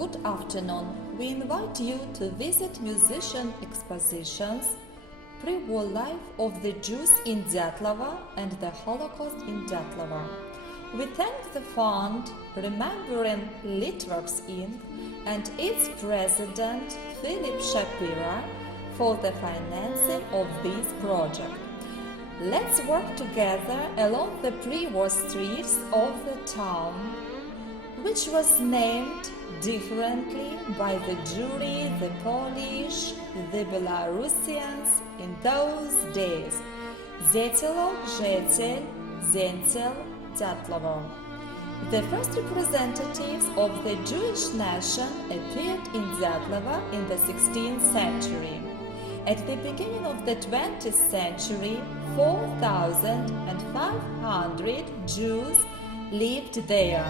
good afternoon. We invite you to visit musician expositions, pre-war life of the Jews in Dyatlova and the Holocaust in Dyatlova. We thank the fund Remembering Litworks Inc. and its president Philip Shapira for the financing of this project. Let's work together along the pre-war streets of the town, which was named differently by the Jewry, the Polish, the Belarusians in those days. Zetelo, Zetel, Zentel, Dyatlova. The first representatives of the Jewish nation appeared in Dyatlova in the 16th century. At the beginning of the 20th century, 4,500 Jews lived there.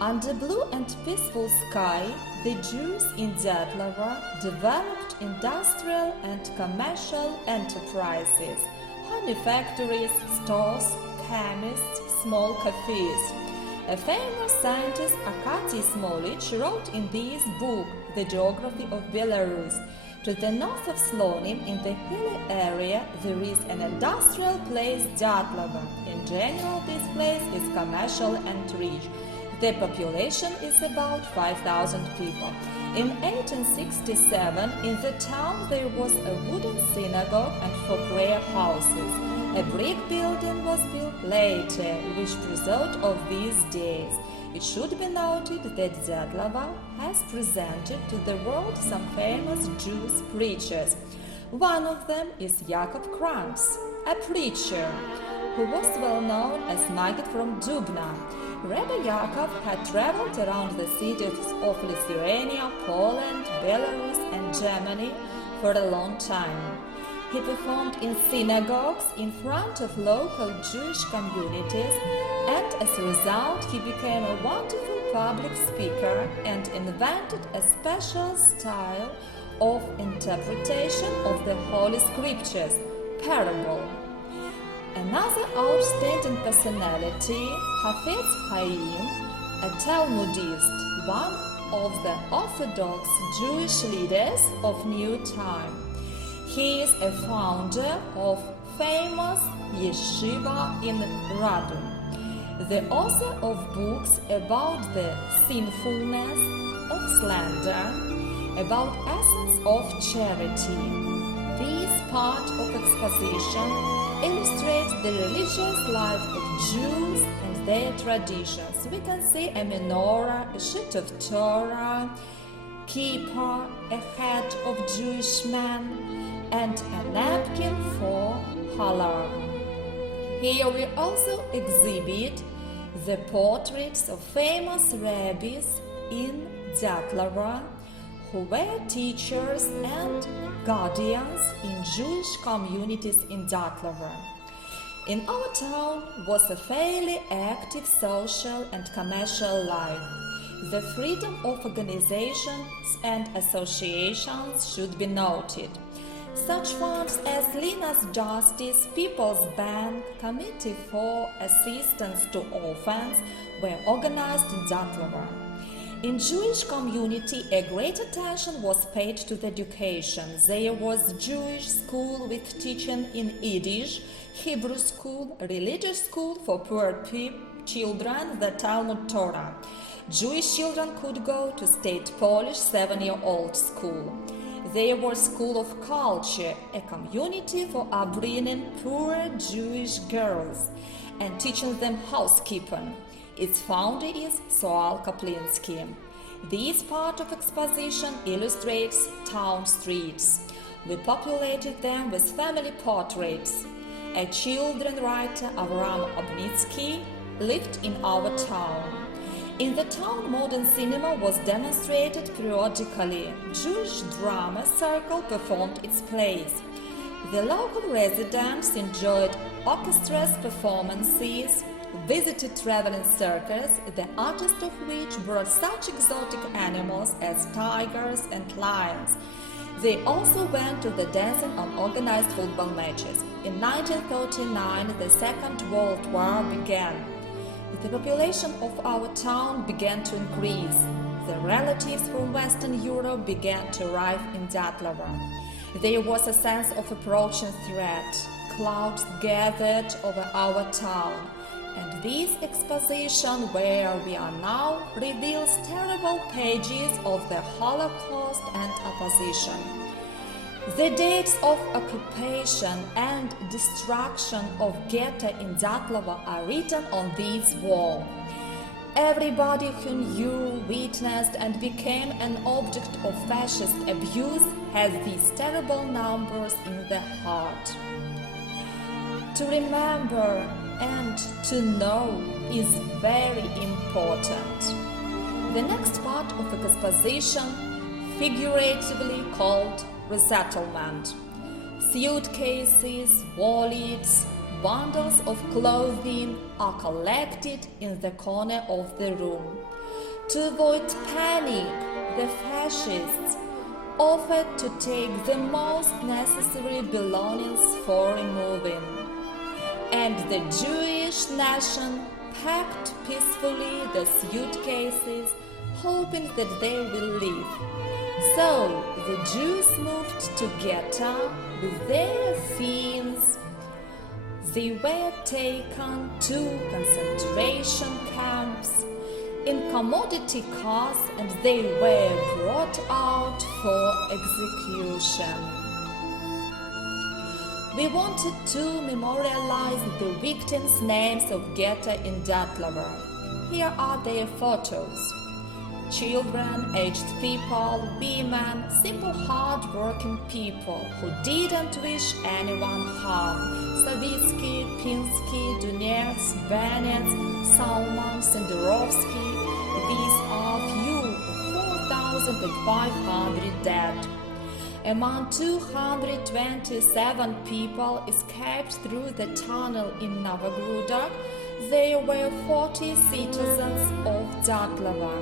Under blue and peaceful sky, the Jews in Dyatlova developed industrial and commercial enterprises, honey factories, stores, chemists, small cafes. A famous scientist, Arkady Smolich, wrote in this book the geography of Belarus. To the north of Slonim, in the hilly area, there is an industrial place, Dyatlova. In general, this place is commercial and rich. The population is about 5,000 people. In 1867, in the town there was a wooden synagogue and four prayer houses. A brick building was built later, which preserved of these days. It should be noted that Dyatlova has presented to the world some famous Jewish preachers. One of them is Yaakov Kranz, a preacher who was well known as Maggid from Dubna. Rabbi Yaakov had traveled around the cities of Lithuania, Poland, Belarus, and Germany for a long time. He performed in synagogues in front of local Jewish communities, and as a result he became a wonderful public speaker and invented a special style of interpretation of the Holy Scriptures, parable. Another outstanding personality, Hafetz Haim, a Talmudist, one of the Orthodox Jewish leaders of New Time. He is a founder of famous yeshiva in Radom, the author of books about the sinfulness of slander, about essence of charity. This part of exposition illustrates the religious life of Jews and their traditions. We can see a menorah, a sheet of Torah, kippah, a hat of Jewish men, and a napkin for halal. Here we also exhibit the portraits of famous rabbis in Dyatlova who were teachers and guardians in Jewish communities in Dyatlova. In our town was a fairly active social and commercial life. The freedom of organizations and associations should be noted. Such funds as Linas Justice, People's Bank, Committee for Assistance to Orphans were organized in Dyatlova. In Jewish community, a great attention was paid to the education. There was Jewish school with teaching in Yiddish, Hebrew school, religious school for poor children, the Talmud Torah. Jewish children could go to state Polish 7-year-old school. There was School of Culture, a community for upbringing poor Jewish girls and teaching them housekeeping. Its founder is Soal Kaplinsky. This part of exposition illustrates town streets. We populated them with family portraits. A children writer, Avram Obnitsky, lived in our town. In the town, modern cinema was demonstrated periodically. Jewish drama circle performed its plays. The local residents enjoyed orchestras performances, visited traveling circus, the artists of which brought such exotic animals as tigers and lions. They also went to the dancing on organized football matches. In 1939, the Second World War began. The population of our town began to increase. the relatives from Western Europe began to arrive in Diatlova. There was a sense of approaching threat. Clouds gathered over our town, and this exposition, where we are now, reveals terrible pages of the Holocaust and opposition. The dates of occupation and destruction of ghetto in Diatlova are written on this wall. Everybody who knew, witnessed, and became an object of fascist abuse has these terrible numbers in their heart. To remember and to know is very important. The next part of the exposition, figuratively called resettlement. Suitcases, wallets, bundles of clothing are collected in the corner of the room. To avoid panic, the fascists offered to take the most necessary belongings for removing. And the Jewish nation packed peacefully the suitcases, hoping that they will leave. So the Jews moved to ghetto with their fins. They were taken to concentration camps in commodity cars, and they were brought out for execution. We wanted to memorialize the victims' names of ghetto in Diatlova. Here are their photos. Children, aged people, women, simple hard-working people who didn't wish anyone harm. Savitsky, Pinsky, Dunets, Bennett, Salman, Senderovsky. These are few of 4,500 dead. Among 227 people escaped through the tunnel in Novogrudak. There were 40 citizens of Diatlova,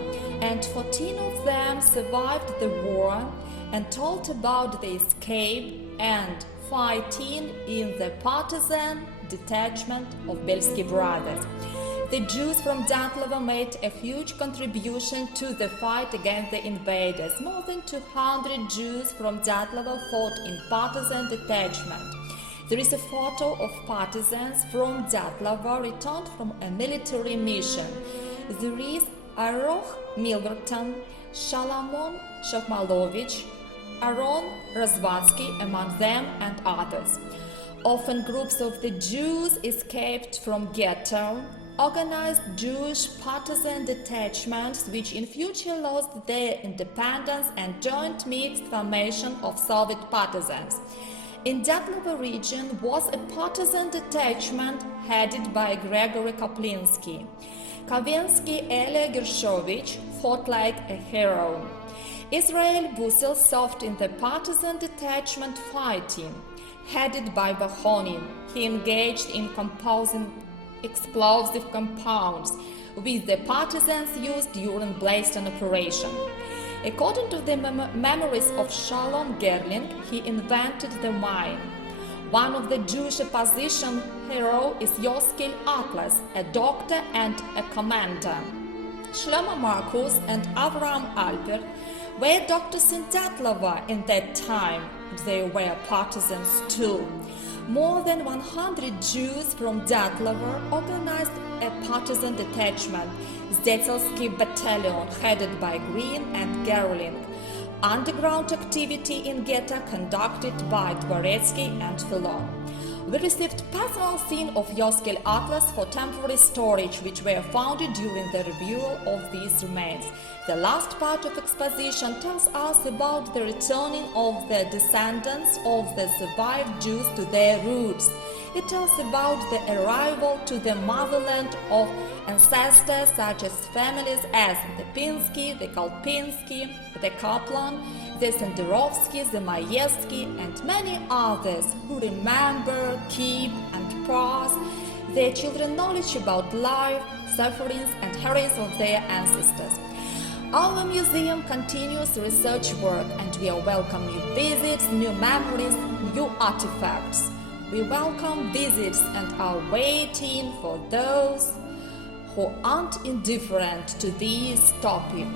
and 14 of them survived the war and told about the escape and fighting in the partisan detachment of Belsky brothers. The Jews from Diatlova made a huge contribution to the fight against the invaders. More than 200 Jews from Diatlova fought in partisan detachment. There is a photo of partisans from Diatlova returned from a military mission. There is Aroch Milverton, Shalamon Shokmalovich, Aaron Razvatsky among them and others. Often groups of the Jews escaped from ghetto, organized Jewish partisan detachments which in future lost their independence and joined mixed formation of Soviet partisans. In Diatlova region was a partisan detachment headed by Gregory Kaplinsky. Kavensky Elia Gershovich fought like a hero. Israel Bussel served in the partisan detachment fighting. Headed by Bahonin, he engaged in composing explosive compounds with the partisans used during Blaiston operation. According to the memories of Shalom Gerling, he invented the mine. One of the Jewish opposition hero is Yoskel Atlas, a doctor and a commander. Shlomo Marcus and Avram Alpert were doctors in Diatlova in that time. They were partisans too. More than 100 Jews from Diatlova organized a partisan detachment, Zetselsky Battalion, headed by Green and Gerling. Underground activity in ghetto conducted by Dvoretsky and Filon. We received personal things of Yoskel Atlas for temporary storage, which were founded during the reviewal of these remains. The last part of exposition tells us about the returning of the descendants of the survived Jews to their roots. It tells about the arrival to the motherland of ancestors such as families as the Pinsky, the Kolpinsky, the Kaplan, the Senderovsky, the Maevsky, and many others who remember, keep, and pass their children knowledge about life, sufferings, and heroism of their ancestors. Our museum continues research work, and we welcome new visits, new memories, new artifacts. We welcome visits and are waiting for those who aren't indifferent to this topic.